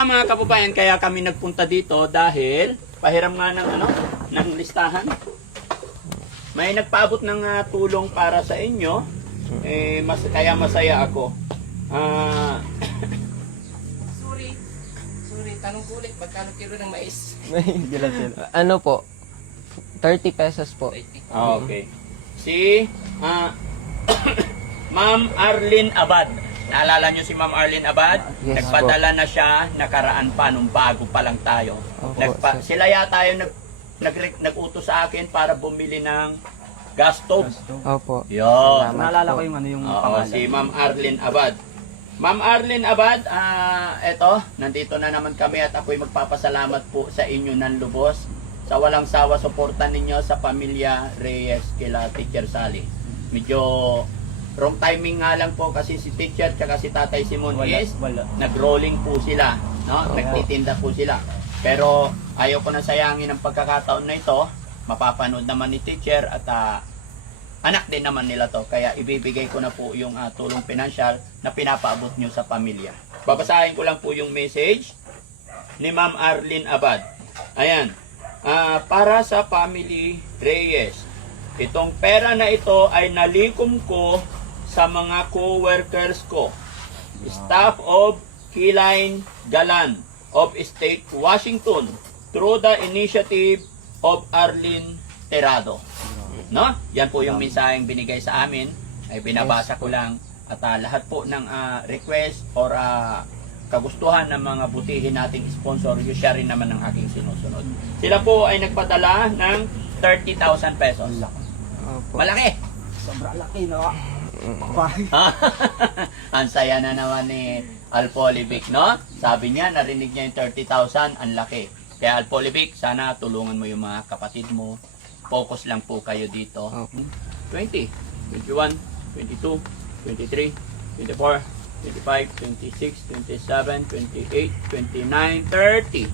Mga kababayan, kaya kami nagpunta dito dahil pahiram nga ng ng listahan. May nagpaabot ng tulong para sa inyo. Kaya masaya ako. Sorry, tanong ko ulit, magkano kilo ng mais? Ano po? 30 pesos po. Okay. Si Ma'am Arlene Abad. Naalala nyo si Ma'am Arlene Abad? Yes, Nagpadala na siya, nakaraan pa nung bago pa lang tayo. Opo, Sila yata yung nag-utos sa akin para bumili ng gas stove. Opo. Yun. Naalala ko yung pangalan. Si Ma'am Arlene Abad. Ma'am Arlene Abad, eto, nandito na naman kami at ako'y magpapasalamat po sa inyo ng lubos sa walang sawa suporta ninyo sa pamilya Reyes kila Teacher Sally. Medyo wrong timing nga lang po kasi si Teacher at si Tatay Simon is nag-rolling po sila, no? Nagtitinda po sila. Pero ayaw ko na sayangin ang pagkakataon na ito. Mapapanood naman ni Teacher at anak din naman nila to. Kaya ibibigay ko na po yung tulong pinansyal na pinapaabot nyo sa pamilya. Babasahin ko lang po yung message ni Ma'am Arlene Abad. Ayan. Para sa family Reyes, itong pera na ito ay nalikom ko sa mga co-workers ko, staff of Kiline Galan of State Washington through the initiative of Arlene Terado. No? Yan po yung mensaheng binigay sa amin. Ay binabasa ko lang at lahat po ng request or kagustuhan ng mga butihin nating sponsor, yung share rin naman ng aking sinusunod. Sila po ay nagpadala ng 30,000 pesos. Opo. Malaki! Sobrang laki, no? Ang saya na naman ni Alpolivic, no? Sabi niya, narinig niya yung 30,000, ang laki. Kaya Alpolivic, sana tulungan mo yung mga kapatid mo. Focus lang po kayo dito. 20, 21, 22, 23, 24, 25, 26, 27, 28, 29, 30.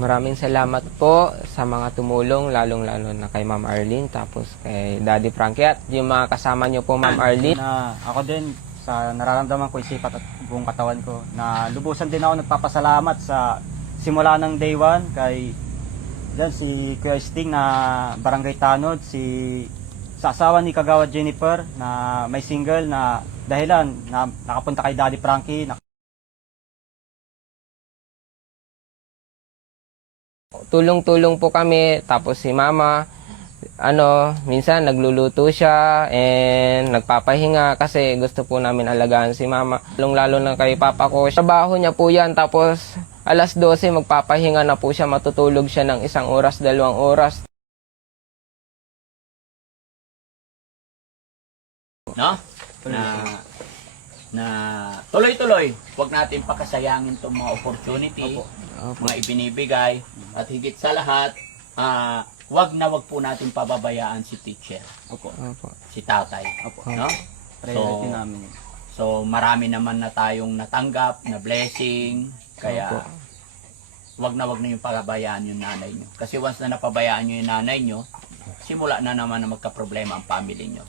Maraming salamat po sa mga tumulong, lalong-lalo na kay Ma'am Arlene, tapos kay Daddy Frankie at yung mga kasama nyo po, Ma'am Arlene. Na ako din, sa nararamdaman ko, isipat at buong katawan ko, na lubusan din ako nagpapasalamat sa simula ng day 1 kay si Kuya Sting na Barangay Tanod, sa asawa ni Kagawa Jennifer na may single na dahilan na nakapunta kay Daddy Frankie. Tulong-tulong po kami, tapos si Mama, minsan nagluluto siya and nagpapahinga kasi gusto po namin alagaan si Mama. Lalo na kay Papa ko, trabaho niya po yan, tapos alas 12 magpapahinga na po siya, matutulog siya ng 1 oras, 2 oras. No? Na tuloy-tuloy, huwag natin pakasayangin itong mga opportunity, mga ibinibigay, at higit sa lahat, wag po natin pababayaan si Teacher, si Tatay. No? Priority namin. So marami naman na tayong natanggap na blessing, kaya wag na yung pababayaan yung nanay nyo. Kasi once na napabayaan nyo yung nanay nyo, simula na naman na magka-problema ang family nyo.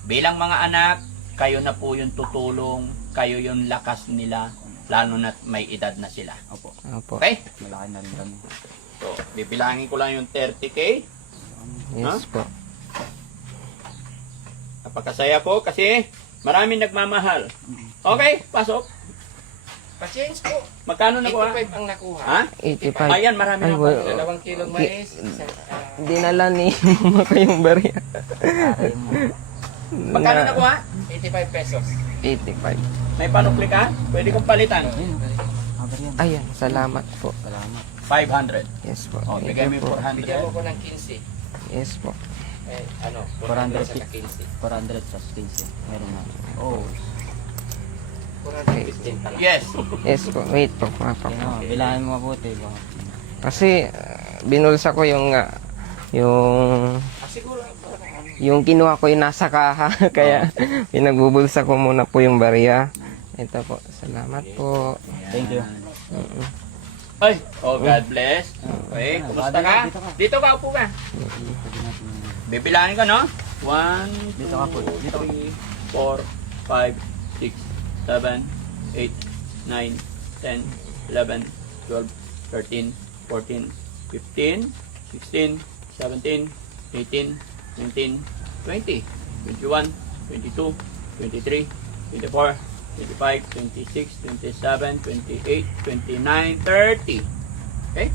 Bilang mga anak, kayo na po yung tutulong, kayo yung lakas nila, lalo na may edad na sila. Okay? Malaki na rin kami. So, bibilangin ko lang yung 30K. Yes po. Napakasaya po kasi maraming nagmamahal. Okay, pasok. Pa-change po. Magkano nakuha? 85 ang nakuha. Ha? 85. Ayan, marami Ay, na po. well, 2 kilong mais. Dinala ni Mama ko yung barya. Magkano nakuha? 85 pesos. 85. May panukli ka? Pwede kong palitan. Ayan, salamat po. Salamat. 500. Yes po. O, Thank bigay you mo po. yung Bigyan mo 400. ko ng 15. Yes po. 400 sa 15. 400 plus 15. Meron na. Oh. 415 talaga. Yes. Yes po. Wait po. Papa. Bilangin mo mabuti. Kasi binulsa ko yung Siguro yung kinuha ko yung nasa kaha. Kaya pinagbubulsa ko muna po yung barya. Ito po. Salamat po. Thank you. Ay, oh God bless. Okay, kumusta ka? Dito ka, upo ka. Bibilangin ko, no? 1, Dito ka po. 2, 3, 4, 5, 6, 7, 8, 9, 10, 11, 12, 13, 14, 15, 16, 17, 18, 19, 20, 21, 22, 23, 24, 25, 26, 27, 28, 29, 30. Okay?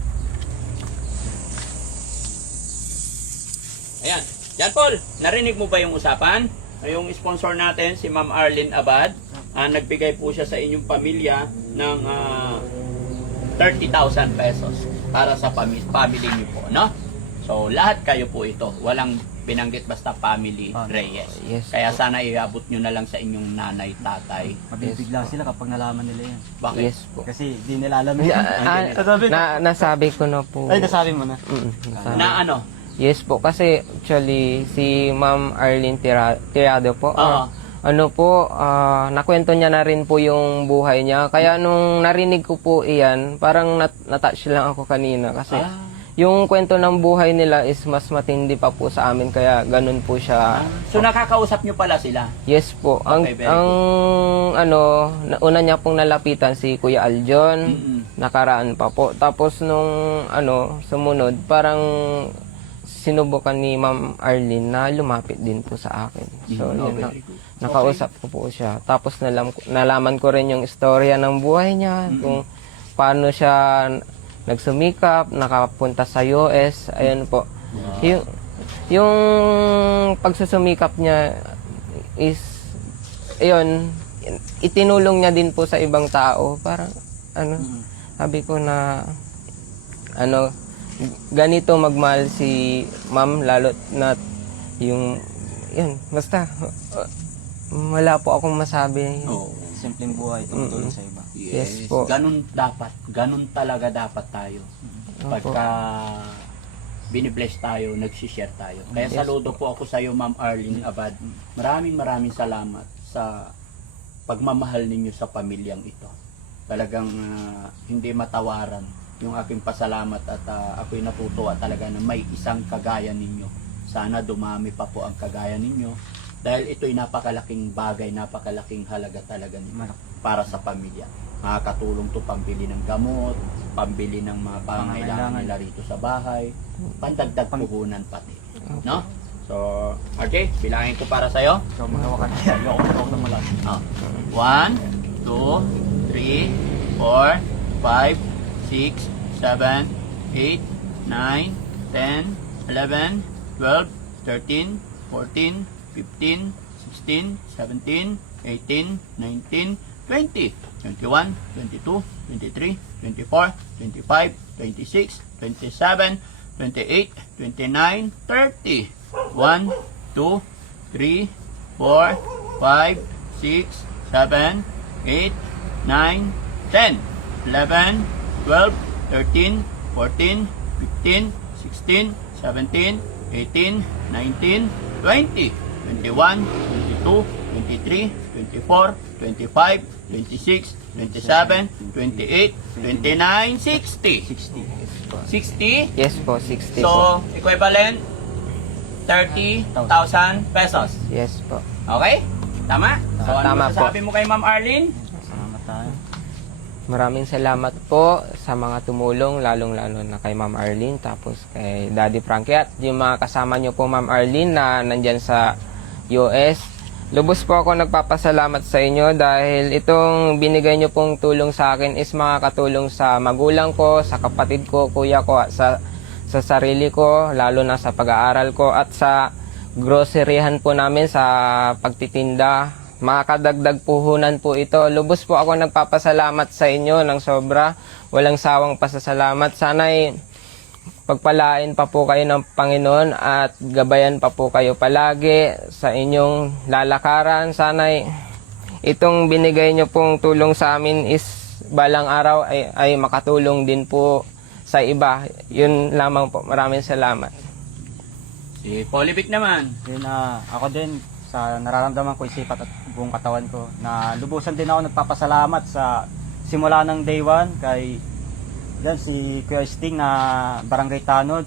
Ayan. Yan, Paul. Narinig mo ba yung usapan? Yung sponsor natin, si Ma'am Arlene Abad, nagbigay po siya sa inyong pamilya ng 30,000 pesos para sa family niyo po, no? So, lahat kayo po ito. Walang binanggit basta family Reyes. Yes Kaya po. sana iabot nyo na lang sa inyong nanay, tatay. Mabibigla sila kapag nalaman nila yan. Bakit? Yes po. Kasi di nila alam Na, yan. Sasabi ko. nasabi ko na po. Ay, nasabi mo na. Nasabi. Na ano? Yes po, kasi actually si Ma'am Arlene Tirado po, Oo. ano po, nakwento niya na rin po yung buhay niya. Kaya nung narinig ko po iyan, parang natouch lang ako kanina kasi yung kwento ng buhay nila is mas matindi pa po sa amin, kaya ganun po siya. So, nakakausap nyo pala sila? Yes po. Okay, very Ang una niya pong nalapitan si Kuya Aljon, nakaraan pa po. Tapos nung sumunod, parang sinubukan ni Ma'am Arlene na lumapit din po sa akin. So, yun, very good. nakausap ko po siya. Tapos nalaman ko rin yung istorya ng buhay niya, kung paano siya nagsumikap, nakapunta sa US, ayun po. Yung pagsusumikap niya is, ayun, itinulong niya din po sa ibang tao. Parang, sabi ko na, ganito magmahal si Ma'am, lalo na yung, yun, basta, wala po akong masabi. Oo. Simpleng buhay, tumutulong sa iba. Yes po. Ganun dapat. Ganun talaga dapat tayo. Pagka binibless tayo, nagsishare tayo. Kaya saludo po ako sa iyo, Ma'am Arlene Abad. Maraming salamat sa pagmamahal ninyo sa pamilyang ito. Talagang hindi matawaran yung aking pasalamat at ako'y natutuwa talaga na may isang kagaya ninyo. Sana dumami pa po ang kagaya ninyo dahil ito'y napakalaking bagay, napakalaking halaga talaga ninyo para sa pamilya. Makakatulong to pambili ng gamot, pambili ng mga pangangailangan nila rito sa bahay, pandagdag puhunan pati. No? So, okay, bilangin ko para sa'yo. So, magawa ka na yan. Ako na mula. 1, 2, 3, 4, 5, 6, 7, 8, 9, 10, 11, 12, 13, 14, 15, 16, 17, 18, 19, 20, 21, 22, 23, 24, 25, 26, 27, 28, 29, 30. 1, 2, 3, 4, 5, 6, 7, 8, 9, 10, 11, 12, 13, 14, 15, 16, 17, 18, 19, 20, 21, 22, 23, 24, 25, 26, 27, 28, 29, 60. 60? Yes po, 60 po. So, equivalent 30,000 pesos. Yes po. Okay? Tama? So, ano Tama masasabi mo kay Ma'am Arlene? Salamat tayo. Maraming salamat po sa mga tumulong, lalong-lalo na kay Ma'am Arlene, tapos kay Daddy Frankie at yung mga kasama nyo po, Ma'am Arlene, na nandyan sa US. Lubos po ako nagpapasalamat sa inyo dahil itong binigay nyo pong tulong sa akin is makakatulong sa magulang ko, sa kapatid ko, kuya ko, at sa sarili ko, lalo na sa pag-aaral ko at sa groceryhan po namin sa pagtitinda. Makakadagdag puhunan po ito. Lubos po ako nagpapasalamat sa inyo ng sobra. Walang sawang pasasalamat. Sana'y pagpalain pa po kayo ng Panginoon at gabayan pa po kayo palagi sa inyong lalakaran. Sana'y itong binigay nyo pong tulong sa amin is balang araw ay makatulong din po sa iba. Yun lamang po. Maraming salamat. Si Polivic naman. Yun ako din, sa nararamdaman ko, isipat at buong katawan ko, na lubusan din ako nagpapasalamat sa simula ng day 1 kay si Kuya Sting na barangay tanod,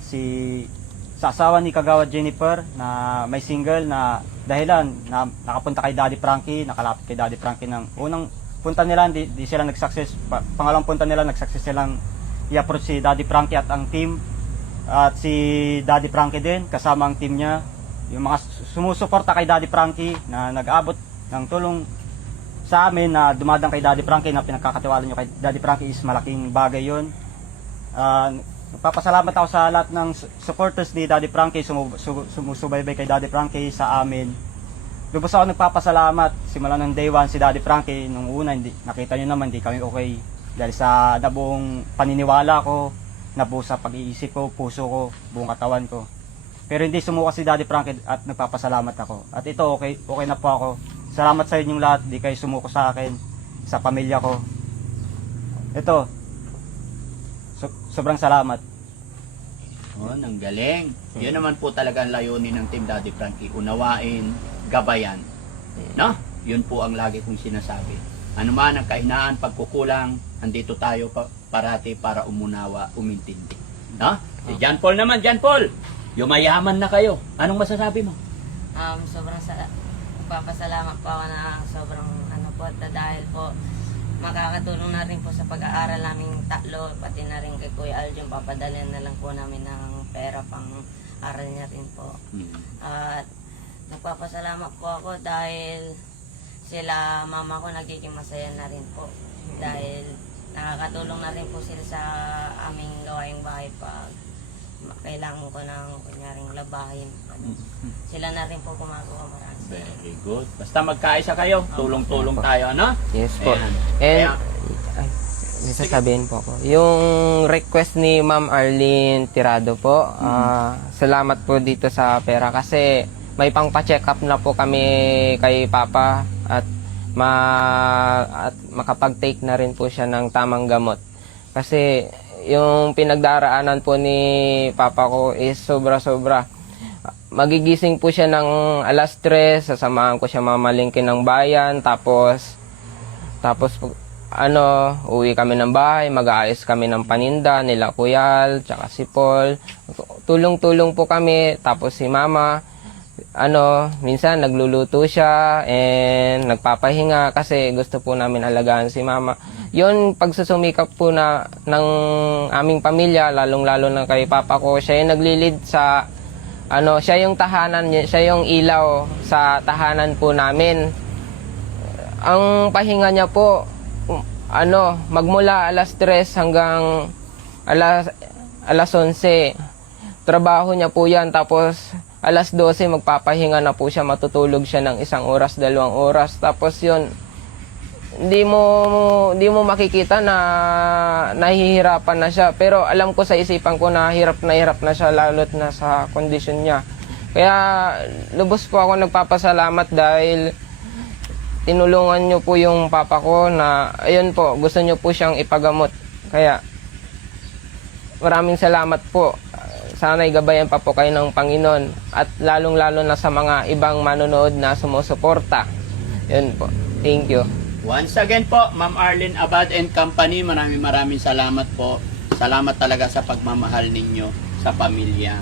sa asawa ni Kagawad Jennifer na may single na dahilan na nakapunta kay Daddy Frankie, nakalapit kay Daddy Frankie ng unang punta nila, di sila nag-success. Pangalawang punta nila, nag-success silang i-approach si Daddy Frankie at ang team. At si Daddy Frankie din, kasama ang team niya. Yung mga sumusuporta kay Daddy Frankie na nag-abot ng tulong sa amin na dumadang kay Daddy Frankie na pinagkakatiwala nyo kay Daddy Frankie is malaking bagay yun. Nagpapasalamat ako sa lahat ng supporters ni Daddy Frankie, sumusubaybay kay Daddy Frankie sa amin. Lubos ako nagpapasalamat. Simula ng day 1 si Daddy Frankie, nung una, nakita nyo naman, hindi kami okay. Dahil sa nabuong paniniwala ko, nabuo sa pag-iisip ko, puso ko, buong katawan ko. Pero hindi sumuko si Daddy Frankie at nagpapasalamat ako. At ito, okay na po ako. Salamat sa inyong lahat, di kayo sumuko sa akin, sa pamilya ko. Ito, sobrang salamat. Oh, nang galing. Yun naman po talaga ang layunin ng Team Daddy Frankie. Unawain, gabayan. No? Yun po ang lagi kong sinasabi. Ano man ang kahinaan, pagkukulang, andito tayo parati para umunawa, umintindi. No? Si John Paul naman, John Paul, yumayaman na kayo. Anong masasabi mo? Sobrang papasalamat po ako na sobrang dahil po makakatulong na rin po sa pag-aaral naming tatlo, pati na rin kay Kuya Aljun, papadalhin na lang po namin ng pera pang aral niya rin po. At nagpapasalamat po ako dahil sila mama ko nagiging masaya na rin po dahil nakakatulong na rin po sila sa aming gawaing bahay pag kailangan ko ng kunyaring labahin. Sila na rin po gumagawa. Very good. Basta magkaisa kayo, tulong-tulong tayo, ano? Yes po. Ayan. And, Kaya, may sasabihin po ako. Yung request ni Ma'am Arlene Tirado po, salamat po dito sa pera kasi may pang-check up na po kami kay Papa at makapag-take na rin po siya ng tamang gamot. Kasi yung pinagdaraanan po ni Papa ko is sobra-sobra. Magigising po siya ng alas 3, sasamahan ko siya mamalingkin ng bayan, tapos uwi kami ng bahay, mag-aayos kami ng paninda nila Kuyal, tsaka si Paul. Tulong-tulong po kami, tapos si Mama, minsan nagluluto siya and nagpapahinga kasi gusto po namin alagaan si Mama. Yun, pagsusumikap po ng aming pamilya, lalong-lalo na kay Papa ko, siya yung naglilid sa siya yung tahanan, siya yung ilaw sa tahanan po namin. Ang pahinga niya po, magmula alas 3 hanggang alas 11. Trabaho niya po yan, tapos alas 12 magpapahinga na po siya, matutulog siya ng 1 oras, 2 oras. Tapos yun, hindi mo makikita na nahihirapan na siya. Pero alam ko sa isipan ko na hirap na siya, lalo't na sa kondisyon niya. Kaya lubos po ako nagpapasalamat dahil tinulungan niyo po yung papa ko na, ayun po, gusto niyo po siyang ipagamot. Kaya maraming salamat po. Sana'y gabayan pa po kayo ng Panginoon at lalong-lalo na sa mga ibang manonood na sumusuporta. Yun po. Thank you. Once again po, Ma'am Arlene Abad and Company, maraming salamat po. Salamat talaga sa pagmamahal ninyo sa pamilya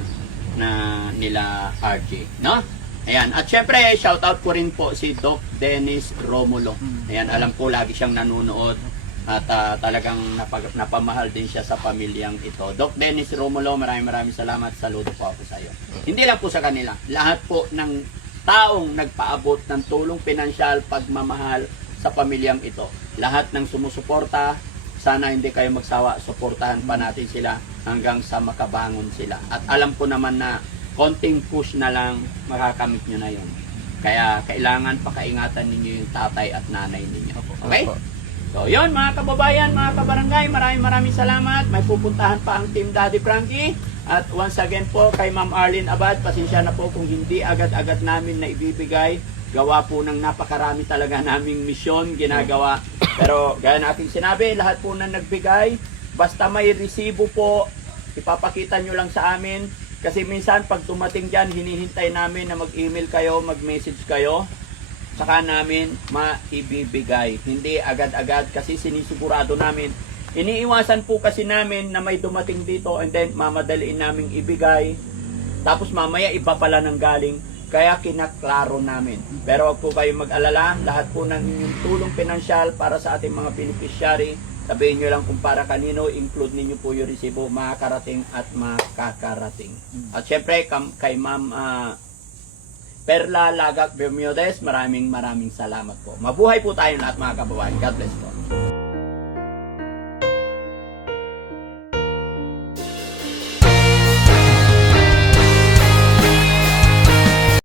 na nila RJ, no? Ayan, at syempre, shoutout ko rin po si Doc Dennis Romulo. Ayan, alam ko lagi siyang nanonood at talagang napamahal din siya sa pamilyang ito. Doc Dennis Romulo, maraming salamat. Saludo po ako sa iyo. Hindi lang po sa kanila, lahat po ng taong nagpaabot ng tulong pinansyal, pagmamahal sa pamilyang ito. Lahat ng sumusuporta, sana hindi kayo magsawa, suportahan pa natin sila hanggang sa makabangon sila. At alam ko naman na konting push na lang, makakamit nyo na yun. Kaya kailangan pakaingatan ninyo yung tatay at nanay ninyo. Okay? So yun mga kababayan, mga kabarangay, maraming salamat. May pupuntahan pa ang Team Daddy Frankie. At once again po kay Ma'am Arlene Abad, pasensya na po kung hindi agad-agad namin na ibibigay. Gawa po ng napakarami talaga naming misyon ginagawa. Pero gaya nating sinabi, lahat po na nagbigay, basta may resibo po, ipapakita nyo lang sa amin. Kasi minsan pag dumating dyan, hinihintay namin na mag-email kayo, mag-message kayo. Saka namin maibibigay. Hindi agad-agad kasi sinisigurado namin. Iniiwasan po kasi namin na may dumating dito and then mamadaliin naming ibigay. Tapos mamaya iba pala nang galing. Kaya kinaklaro namin. Pero wag po kayong mag-alala, lahat po ng inyong tulong pinansyal para sa ating mga beneficiary, sabihin nyo lang kung para kanino, include ninyo po yung resibo, makakarating at makakarating. At syempre, kay Ma'am Perla Lagak Bermudez, maraming salamat po. Mabuhay po tayong lahat mga kababayan. God bless po.